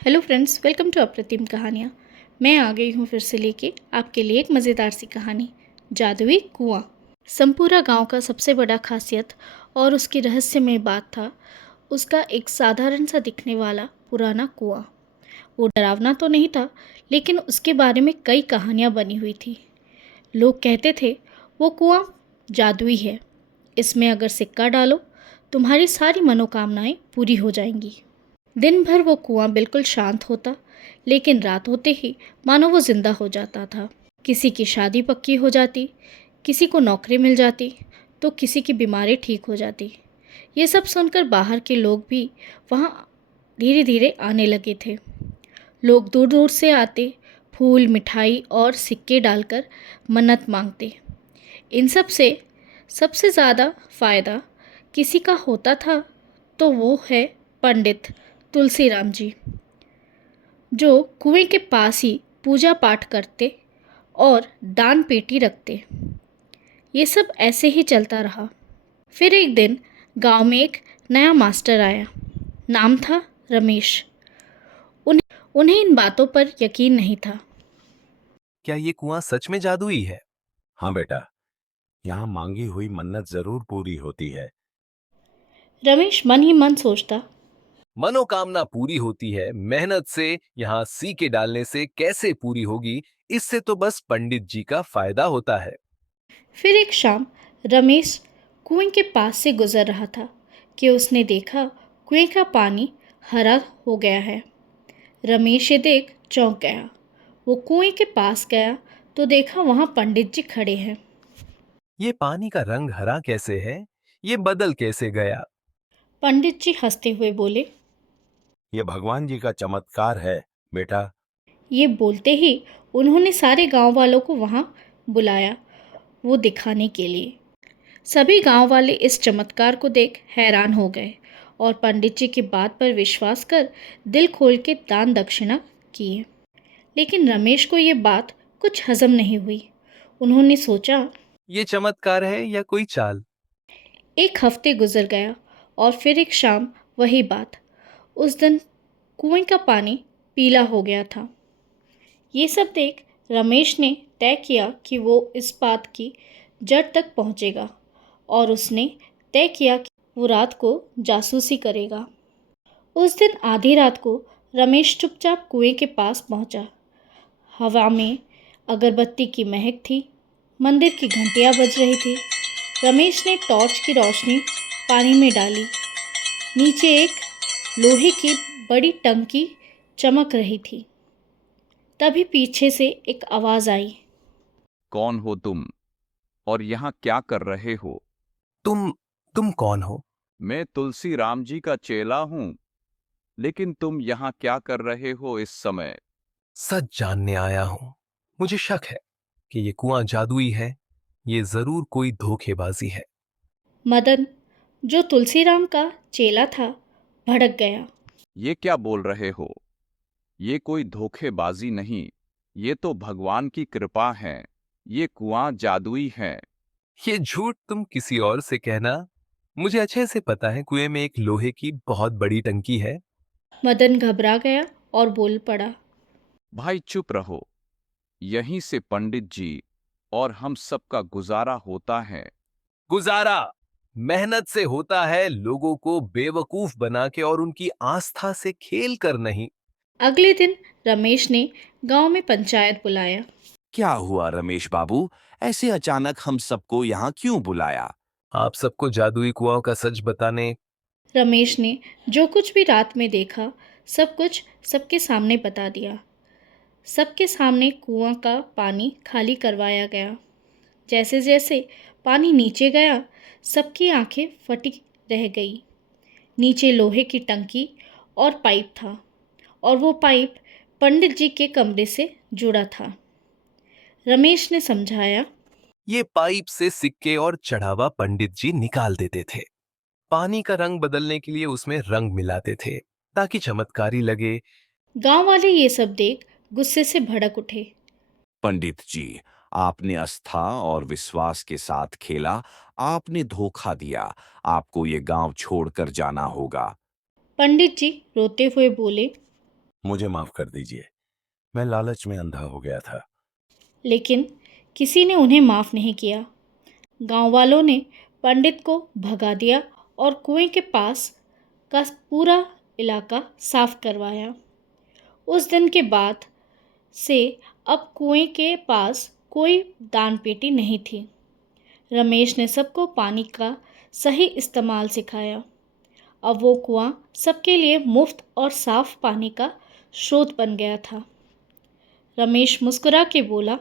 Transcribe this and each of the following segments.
Hello friends, welcome to अप्रतिम कहानियाँ। मैं आ गई हूँ फिर से लेके आपके लिए एक मज़ेदार सी कहानी, जादुई कुआं। संपूरा गांव का सबसे बड़ा खासियत और उसकी रहस्यमय बात था उसका एक साधारण सा दिखने वाला पुराना कुआं। वो डरावना तो नहीं था, लेकिन उसके बारे में कई कहानियाँ बनी हुई थी। लोग कहते थे वो कुआं जादुई है, इसमें अगर सिक्का डालो तुम्हारी सारी मनोकामनाएं पूरी हो जाएंगी। दिन भर वो कुआं बिल्कुल शांत होता, लेकिन रात होते ही मानो वो जिंदा हो जाता था। किसी की शादी पक्की हो जाती, किसी को नौकरी मिल जाती, तो किसी की बीमारी ठीक हो जाती। ये सब सुनकर बाहर के लोग भी वहाँ धीरे धीरे आने लगे थे। लोग दूर दूर से आते, फूल, मिठाई और सिक्के डालकर मन्नत मांगते। इन सब से सबसे ज़्यादा फ़ायदा किसी का होता था तो वो है पंडित तुलसीराम जी, जो कुएं के पास ही पूजा पाठ करते और दान पेटी रखते। ये सब ऐसे ही चलता रहा। फिर एक दिन गांव में एक नया मास्टर आया। नाम था रमेश। उन्हें इन बातों पर यकीन नहीं था। क्या ये कुआं सच में जादुई है? हाँ बेटा, यहाँ मांगी हुई मन्नत जरूर पूरी होती है। रमेश मन ही मन सोचता। मनोकामना पूरी होती है, मेहनत से यहाँ सीके डालने से कैसे पूरी होगी? इससे तो बस पंडित जी का फायदा होता है। फिर एक शाम रमेश कुएं के पास से गुजर रहा था कि उसने देखा कुएं का पानी हरा हो गया है। रमेश ये देख चौंक गया। वो कुएं के पास गया तो देखा वहां पंडित जी खड़े हैं। ये पानी का रंग हरा कैसे है? ये बदल कैसे गया? पंडित जी हंसते हुए बोले। ये भगवान जी का चमत्कार है बेटा। ये बोलते ही उन्होंने सारे गांव वालों को वहां बुलाया, वो दिखाने के लिए। सभी गांव वाले इस चमत्कार को देख हैरान हो गए और पंडित जी की बात पर विश्वास कर दिल खोल के दान दक्षिणा किए। लेकिन रमेश को ये बात कुछ हजम नहीं हुई। उन्होंने सोचा। ये चमत्कार है या कोई चाल? एक हफ्ते गुजर गया और फिर एक शाम वही बात। उस दिन कुएं का पानी पीला हो गया था। ये सब देख रमेश ने तय किया कि वो इस बात की जड़ तक पहुंचेगा और उसने तय किया कि वो रात को जासूसी करेगा। उस दिन आधी रात को रमेश चुपचाप कुएं के पास पहुंचा। हवा में अगरबत्ती की महक थी, मंदिर की घंटियां बज रही थी। रमेश ने टॉर्च की रोशनी पानी में डाली। नीचे एक लोहे की बड़ी टंकी चमक रही थी। तभी पीछे से एक आवाज आई। कौन हो तुम और यहाँ क्या कर रहे हो? तुम तुम कौन हो? मैं तुलसी राम जी का चेला हूँ, लेकिन तुम यहाँ क्या कर रहे हो इस समय? सच जानने आया हूं। मुझे शक है कि ये कुआं जादुई है। ये जरूर कोई धोखेबाजी है। मदन, जो तुलसीराम का चेला था, भड़क गया। ये क्या बोल रहे हो? ये कोई धोखेबाजी नहीं, ये तो भगवान की कृपा है। ये कुआं जादुई है। ये झूठ तुम किसी और से कहना। मुझे अच्छे से पता है कुएं में एक लोहे की बहुत बड़ी टंकी है। मदन घबरा गया और बोल पड़ा। भाई चुप रहो। यहीं से पंडित जी और हम सबका गुजारा होता है। गुजारा मेहनत से होता है, लोगों को बेवकूफ बना के और उनकी आस्था से खेल कर नहीं। अगले दिन रमेश ने गांव में पंचायत बुलाया। क्या हुआ रमेश बाबू? ऐसे अचानक हम सबको यहाँ क्यों बुलाया? आप सबको जादुई कुआं का सच बताने। रमेश ने जो कुछ भी रात में देखा सब कुछ सबके सामने बता दिया। सबके सामने कुआं का पानी खाली करवाया गया। जैसे जैसे पानी नीचे गया, सबकी आंखें फटी रह गई। नीचे लोहे की टंकी और पाइप था, और वो पाइप पंडित जी के कमरे से जुड़ा था। रमेश ने समझाया। ये पाइप से सिक्के और चढ़ावा पंडित जी निकाल देते थे। पानी का रंग बदलने के लिए उसमें रंग मिलाते थे ताकि चमत्कारी लगे। गांव वाले ये सब देख गुस्से से भड़क उठे। पंडित जी, आपने आस्था और विश्वास के साथ खेला। आपने धोखा दिया। आपको ये गांव छोड़कर जाना होगा। पंडित जी रोते हुए बोले। मुझे माफ कर दीजिए, मैं लालच में अंधा हो गया था। लेकिन किसी ने उन्हें माफ़ नहीं किया। गांव वालों ने पंडित को भगा दिया और कुएं के पास का पूरा इलाका साफ करवाया। उस दिन के बाद से अब कुएं के पास कोई दान पेटी नहीं थी। रमेश ने सबको पानी का सही इस्तेमाल सिखाया। अब वो कुआं सबके लिए मुफ्त और साफ पानी का स्रोत बन गया था। रमेश मुस्कुरा के बोला,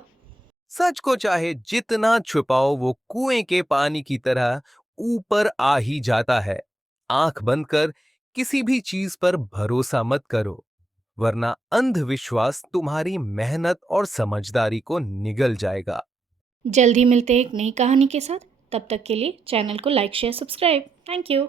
सच को चाहे जितना छुपाओ वो कुएं के पानी की तरह ऊपर आ ही जाता है। आंख बंद कर किसी भी चीज पर भरोसा मत करो, वरना अंधविश्वास तुम्हारी मेहनत और समझदारी को निगल जाएगा। जल्दी मिलते हैं एक नई कहानी के साथ। तब तक के लिए चैनल को like share subscribe. Thank you.